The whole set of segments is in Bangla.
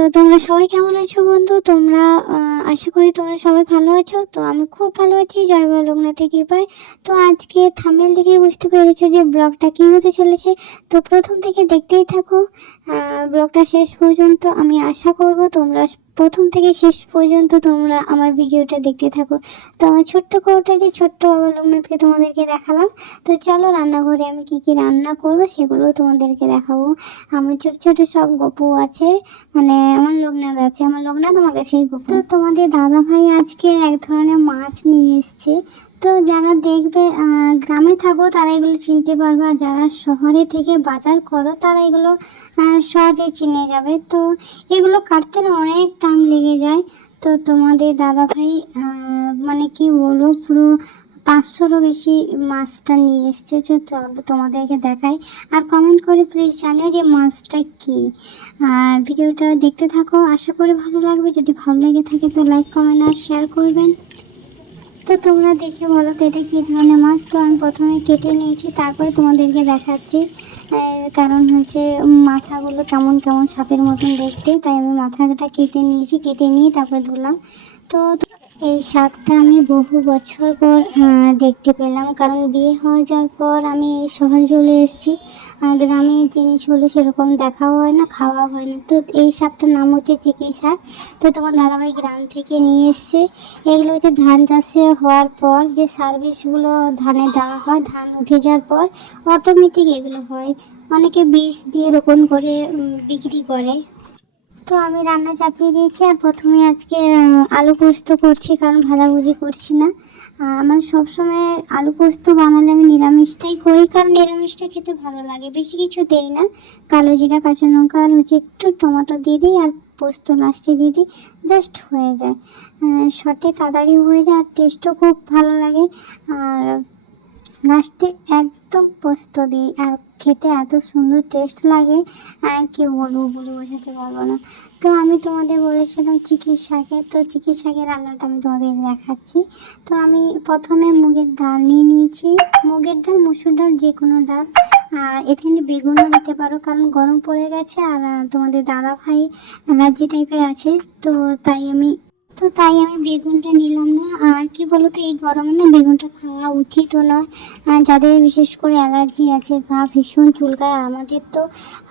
তো তোমরা সবাই কেমন আছো বন্ধু? তোমরা আশা করি তোমরা সবাই ভালো আছো। তো আমি খুব ভালো আছি, জয় বা লোকনাথের কৃপায়। তো আজকে থামেল দেখে বুঝতে পেরেছ যে ব্লগটা কী হতে চলেছে। তো প্রথম থেকে দেখতেই থাকো। ব্লগটা শেষ পর্যন্ত আমি আশা করব তোমরা প্রথম থেকে শেষ পর্যন্ত তোমরা আমার ভিডিওটা দেখতে থাকো। তো আমার ছোট্ট কৌটাটি ছোট্ট লোকনাথকে তোমাদেরকে দেখালাম। তো চলো রান্নাঘরে আমি কি কি রান্না করব সেগুলো তোমাদেরকে দেখাবো। আমার ছোট ছোট সব গপু আছে মানে আমার লোকনাথ আছে। আমার লোকনাথ, আমার কাছেই গপু। তো তোমাদের দাদা ভাই আজকে এক ধরনের মাছ নিয়ে এসছে। তো যারা দেখবে গ্রামে থাকো, তারা এগুলো চিনতে পারবে। আর যারা শহরে থেকে বাজার করো, তারা এগুলো সহজে চিনে যাবে। তো এগুলো কাটতে অনেক টাইম লেগে যায়। তো তোমাদের দাদা ভাই মানে কি বলব, পুরো পাঁচশোরও বেশি মাছটা নিয়ে এসছে। চলো তোমাদেরকে দেখাই। আর কমেন্ট করে প্লিজ জানিও যে মাছটা কী। আর ভিডিওটা দেখতে থাকো। আশা করি ভালো লাগবে। যদি ভালো লেগে থাকে তো লাইক কমেন্ট আর শেয়ার করবেন। তো তোমরা দেখে বলো তো এটা কী ধরনের মাছ? তো আমি প্রথমে কেটে নিয়েছি, তারপরে তোমাদেরকে দেখাচ্ছি। কারণ হচ্ছে মাথাগুলো কেমন কেমন সাপের মতন দেখতে, তাই আমি মাথাটা কেটে নিয়েছি, কেটে নিয়ে তারপরে ধুলাম। তো এই শাকটা আমি বহু বছর পর দেখতে পেলাম। কারণ বিয়ে হয়ে যাওয়ার পর আমি এই শহরে চলে এসেছি। গ্রামে জিনিসগুলো সেরকম দেখাও হয় না খাওয়া হয় না। তো এই শাকটার নাম হচ্ছে চিকি শাক। তো তোমার দাদাভাই গ্রাম থেকে নিয়ে এসছে। এগুলো হচ্ছে ধান চাষে হওয়ার পর যে সার্ভিসগুলো ধানে দেওয়া হয়, ধান উঠে যাওয়ার পর অটোমেটিক এগুলো হয়। অনেকে বীজ দিয়ে রোপণ করে বিক্রি করে। তো আমি রান্না চাপিয়ে দিয়েছি আর প্রথমে আজকে আলু পোস্ত করছি, কারণ ভাজাভুজি করছি না। আমার সবসময় আলু পোস্ত বানালে আমি নিরামিষটাই করি, কারণ নিরামিষটা খেতে ভালো লাগে। বেশি কিছু দেই না। কালো জিরা, কাঁচা লঙ্কা, আর হচ্ছে একটু টমেটো দিয়ে দিই, আর পোস্ত লাস্টে দিয়ে দিই জাস্ট হয়ে যায়। শর্টে তাড়াতাড়ি হয়ে যায়, আর টেস্টও খুব ভালো লাগে। আর লাস্টে একদম পোস্ত দিই, আর খেতে এত সুন্দর টেস্ট লাগে কি বলব বলে বোঝাতে পারব না। তো আমি তোমাদের বলেছিলাম চিকি শাকের তো চিকি শাকের রান্নাটা আমি তোমাদের দেখাচ্ছি। তো আমি প্রথমে মুগের ডাল নিয়ে নিয়েছি। মুগের ডাল, মুসুর ডাল, যে কোনো ডাল। এখানে বেগুনও দিতে পারো, কারণ গরম পড়ে গেছে, আর তোমাদের দাদা ভাই অ্যালার্জি টাইপের আছে, তো তাই আমি তো তাই আমি বেগুনটা নিলাম না। আর কি বলতো, এই গরমে না বেগুনটা খাওয়া উচিতও নয়। যাদের বিশেষ করে অ্যালার্জি আছে, গা ভীষণ চুলকায় আমাদের তো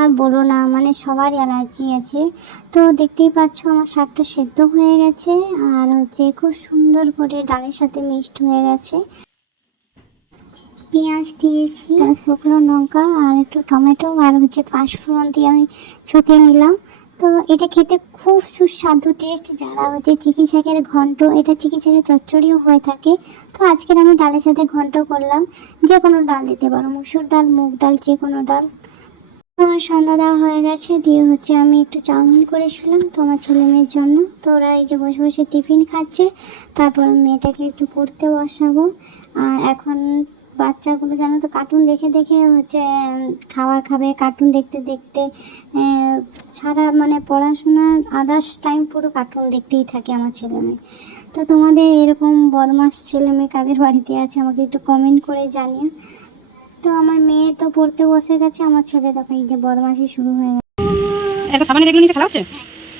আর বলো না মানে সবারই অ্যালার্জি আছে। তো দেখতেই পাচ্ছ আমার শাকটা সেদ্ধ হয়ে গেছে, আর হচ্ছে খুব সুন্দর করে ডালের সাথে মিক্সড হয়ে গেছে। পেঁয়াজ দিয়েছি শুকনো লঙ্কা, আর একটু টমেটো, আর হচ্ছে পাঁচফোড়ন দিয়ে আমি ছুটিয়ে নিলাম। তো এটা খেতে খুব সুস্বাদু টেস্ট যারা হচ্ছে চিকি শাকের ঘন্ট, এটা চিকি শাকের চচ্চড়িও হয়ে থাকে। তো আজকের আমি ডালের সাথে ঘন্ট করলাম যে কোনো ডাল দিতে পারো, মুসুর ডাল, মুগ ডাল যে কোনো ডাল। আমার সন্ধ্যা দেওয়া হয়ে গেছে, দিয়ে হচ্ছে আমি একটু চাউমিন করেছিলাম তো আমার ছেলে মেয়ের জন্য। তো ওরা এই যে বসে বসে টিফিন খাচ্ছে, তারপর মেয়েটাকে একটু পড়তে বসাবো। আর এখন বাচ্চাগুলো জানো তো কার্টুন দেখে দেখে হচ্ছে খাবার খাবে কার্টুন দেখতে দেখতে সারা মানে পড়াশোনার আদার্স টাইম পুরো কার্টুন দেখতেই থাকে আমার ছেলে মেয়ে। তো তোমাদের এরকম বদমাস ছেলে মেয়ে কাদের বাড়িতে আছে আমাকে একটু কমেন্ট করে জানিও। তো আমার মেয়ে তো পড়তে বসে গেছে আমার ছেলে দেখো এই যে বদমাশি শুরু হয়ে গেছে। এত সাবান এগুলো নিচে খেলা হচ্ছে?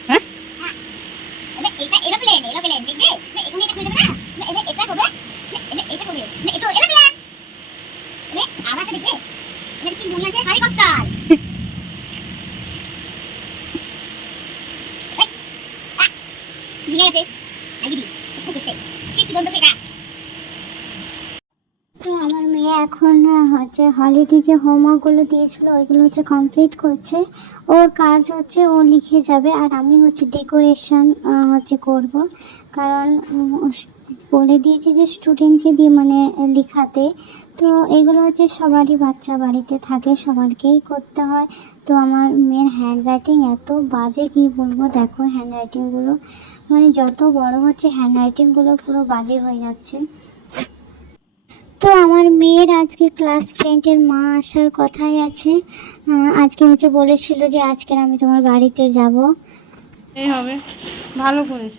হ্যাঁ? এটা এরোপ্লেন এরোপ্লেন দেখবে এখানে এটা খুলে দেবে না? এটা এটা করবে? এটা এটা করবে। এটা আমার মেয়ে এখন হচ্ছে হলিডে যে হোমওয়ার্কগুলো দিয়েছিল, ওইগুলো হচ্ছে কমপ্লিট করছে। ওর কাজ হচ্ছে ও লিখে যাবে, আর আমি হচ্ছে ডেকোরেশন হচ্ছে করব। কারণ বলে দিয়েছে যে স্টুডেন্টকে দিয়ে মানে লেখাতে। তো এগুলো হচ্ছে সবারই বাচ্চা বাড়িতে থাকে, সবারকেই করতে হয়। তো আমার মেয়ের হ্যান্ড রাইটিং এত বাজে, কি বলব? দেখো হ্যান্ড রাইটিংগুলো মানে যত বড় হচ্ছে হ্যান্ড রাইটিংগুলো পুরো বাজে হয়ে যাচ্ছে। তো আমার মেয়ের আজকে ক্লাস ফ্রেন্ডের মা আসার কথাই আছে। আজকে হচ্ছে বলেছিল যে আজকে আমি তোমার বাড়িতে যাব। হবে, ভালো করেছ।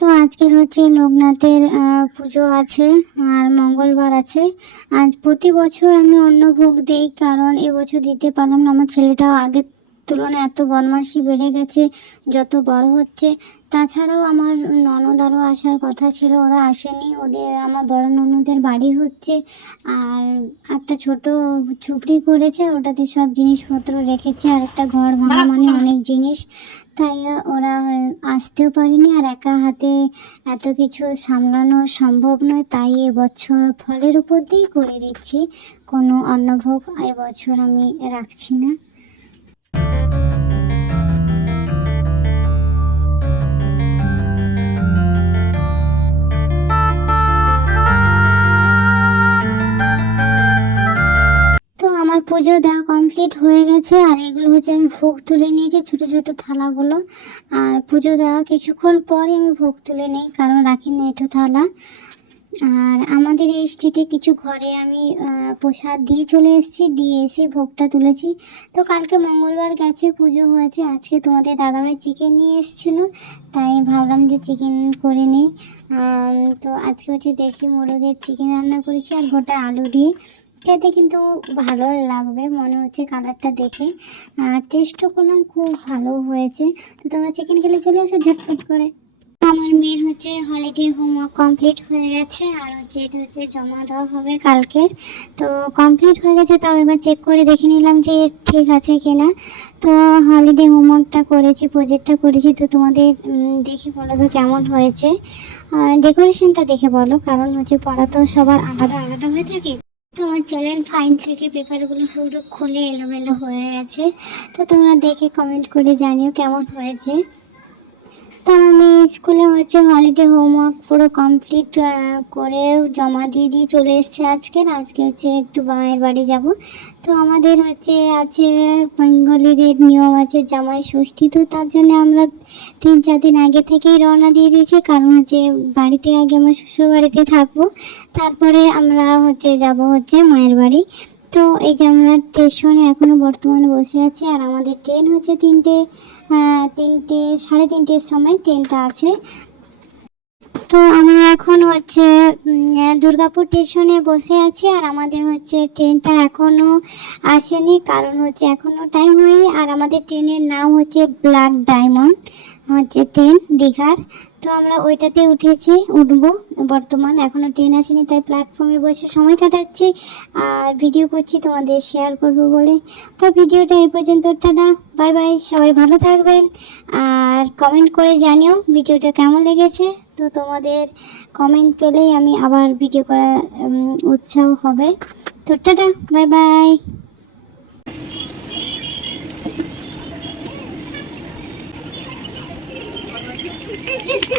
তো আজকের হচ্ছে লোকনাথের পুজো আছে আর মঙ্গলবার আছে। আজ প্রতি বছর আমি অন্নভোগ দিই, কারণ এবছর দিতে পারলাম না, আমার ছেলেটাও আগের তুলনায় এত বদমাশি বেড়ে গেছে, যত বড় হচ্ছে। তাছাড়াও আমার ননদ আরও আসার কথা ছিল, ওরা আসেনি। ওদের, আমার বড় ননদের বাড়ি হচ্ছে, আর একটা ছোট ঝুপড়ি করেছে, ওটাতে সব জিনিসপত্র রেখেছে, আর একটা ঘর ভাঙা মানে অনেক জিনিস। তাই ওরা আসতেও পারেনি, আর একা হাতে এত কিছু সামলানো সম্ভব নয়। তাই এবছর ফলের উপর দিয়েই করে দিচ্ছি। কোনো অন্নভোগ এবছর আমি রাখছি না। পুজো দেওয়া কমপ্লিট হয়ে গেছে, আর এগুলো হচ্ছে আমি ভোগ তুলে নিয়েছি, ছোটো ছোটো থালাগুলো। আর পুজো দেওয়া কিছুক্ষণ পরে আমি ভোগ তুলে নিই, কারণ রাখি না থালা। আর আমাদের এই স্ট্রিটে কিছু ঘরে আমি প্রসাদ দিয়ে চলে এসেছি, দিয়ে এসে ভোগটা তুলেছি। তো কালকে মঙ্গলবার গেছে, পুজো হয়েছে, আজকে তোমাদের দাদাভাই চিকেন নিয়ে এসেছিল, তাই ভাবলাম যে চিকেন করে নিই। তো আজকে হচ্ছে দেশি মোরগের চিকেন রান্না করেছি, আর গোটা আলু দিয়ে। খেতে কিন্তু ভালো লাগবে, মনে হচ্ছে কালারটা দেখে। আর টেস্টও করলাম, খুব ভালো হয়েছে। তো তোমরা চিকেন খেলে চলে এসো ঝটপট করে। আমার মেয়ের হচ্ছে হলিডে হোমওয়ার্ক কমপ্লিট হয়ে গেছে, আর হচ্ছে এটা হচ্ছে জমা দেওয়া হবে কালকে। তো কমপ্লিট হয়ে গেছে, তাও এবার চেক করে দেখে নিলাম যে ঠিক আছে কিনা। তো হলিডে হোমওয়ার্কটা করেছি প্রজেক্টটা করেছি, তো তোমাদের দেখে বলো তো কেমন হয়েছে। আর ডেকোরেশনটা দেখে বলো, কারণ হচ্ছে পড়া তো সবার আলাদা আলাদা হয়ে থাকে তো আমার চ্যানেল ফাইন থেকে পেপারগুলো শুধু খুলে এলোমেলো হয়ে গেছে। তো তোমরা দেখে কমেন্ট করে জানিও কেমন হয়েছে। তো আমি স্কুলে হচ্ছে হলিডে হোমওয়ার্ক পুরো কমপ্লিট করে জমা দিয়ে দিয়ে চলে এসেছি আজকের আজকে হচ্ছে একটু মায়ের বাড়ি যাব। তো আমাদের হচ্ছে, আছে বেঙ্গলিদের নিয়ম আছে জামাই ষষ্ঠী। তো তার জন্য আমরা তিন চার দিন আগে থেকেই রওনা দিয়ে দিয়েছি। কারণ হচ্ছে বাড়িতে আগে আমার শ্বশুর বাড়িতে থাকব। তারপরে আমরা হচ্ছে যাব হচ্ছে মায়ের বাড়ি। তো এই যে আমরা স্টেশনে এখনও বর্তমানে বসে আছি, আর আমাদের ট্রেন হচ্ছে তিনটে তিনটে, সাড়ে তিনটের সময় ট্রেনটা আছে। তো আমরা এখন হচ্ছে দুর্গাপুর স্টেশনে বসে আছি, আর আমাদের হচ্ছে ট্রেনটা এখনও আসেনি, কারণ হচ্ছে এখনও টাইম হয়নি, আর আমাদের ট্রেনের নাম হচ্ছে ব্ল্যাক ডায়মন্ড হচ্ছে ট্রেন দীঘার। তো আমরা ওইটাতে উঠেছি, উঠবো। বর্তমান এখনও ট্রেন আসেনি, তাই প্ল্যাটফর্মে বসে সময় কাটাচ্ছি। আর ভিডিও করছি, তোমাদের শেয়ার করব বলে। তো ভিডিওটা এই পর্যন্ত, টাটা বাই বাই সবাই ভালো থাকবেন। আর কমেন্ট করে জানিও ভিডিওটা কেমন লেগেছে। তো তোমাদের কমেন্ট পেলেই আমি আবার ভিডিও করার উৎসাহ হবে। তো টাটা বাই বাই